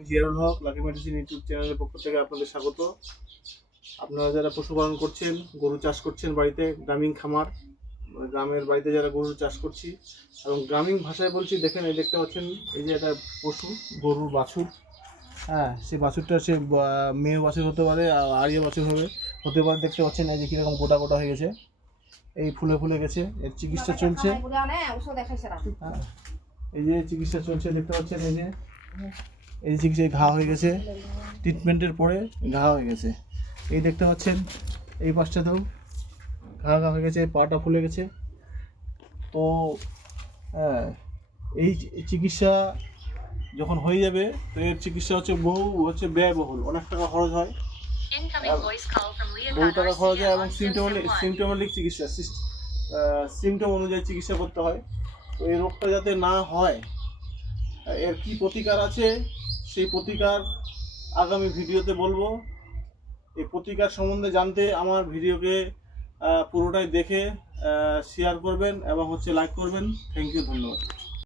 আমি জিয়ারুল হক, lucky medicine YouTube চ্যানেলের পক্ষ থেকে আপনাদের স্বাগত। আপনারা যারা পশুপালন করছেন, গরু চাষ করছেন বাড়িতে, গ্রামীণ খামার, গ্রামের বাড়িতে যারা গরু চাষ করছি, এবং গ্রামীণ ভাষায় বলছি, দেখেন এই দেখতে পাচ্ছেন, এই যে একটা পশু, গরুর বাছুর। হ্যাঁ, সেই বাছুরটা সে মেয়ে বাছুর হতে পারে, আরিয়া বাছুর হতে পারে। দেখতে পাচ্ছেন এই যে কীরকম গোটা গোটা হয়ে গেছে, এই ফুলে ফুলে গেছে, এর চিকিৎসা চলছে। হ্যাঁ, এই যে চিকিৎসা চলছে, দেখতে পাচ্ছেন এই যে চিকিৎসায় ঘা হয়ে গেছে, ট্রিটমেন্টের পরে ঘা হয়ে গেছে। এই দেখতে পাচ্ছেন এই পাশটাতেও ঘা হয়ে গেছে, পাটা ফুলে গেছে। তো হ্যাঁ, এই চিকিৎসা যখন হয়ে যাবে, তো এর চিকিৎসা হচ্ছে ব্যয়বহুল, অনেক টাকা খরচ হয়, বহু টাকা খরচ হয়, এবং সিমটোমেটিক চিকিৎসা, সিমটম অনুযায়ী চিকিৎসা করতে হয়। তো এই রোগটা যাতে না হয়, এর কি প্রতিকার আছে, সেই প্রতিকার আগামী ভিডিওতে বলবো। এই প্রতিকার সম্বন্ধে জানতে আমার ভিডিওকে পুরোটাই দেখে শেয়ার করবেন এবং লাইক করবেন। থ্যাংক ইউ, ধন্যবাদ।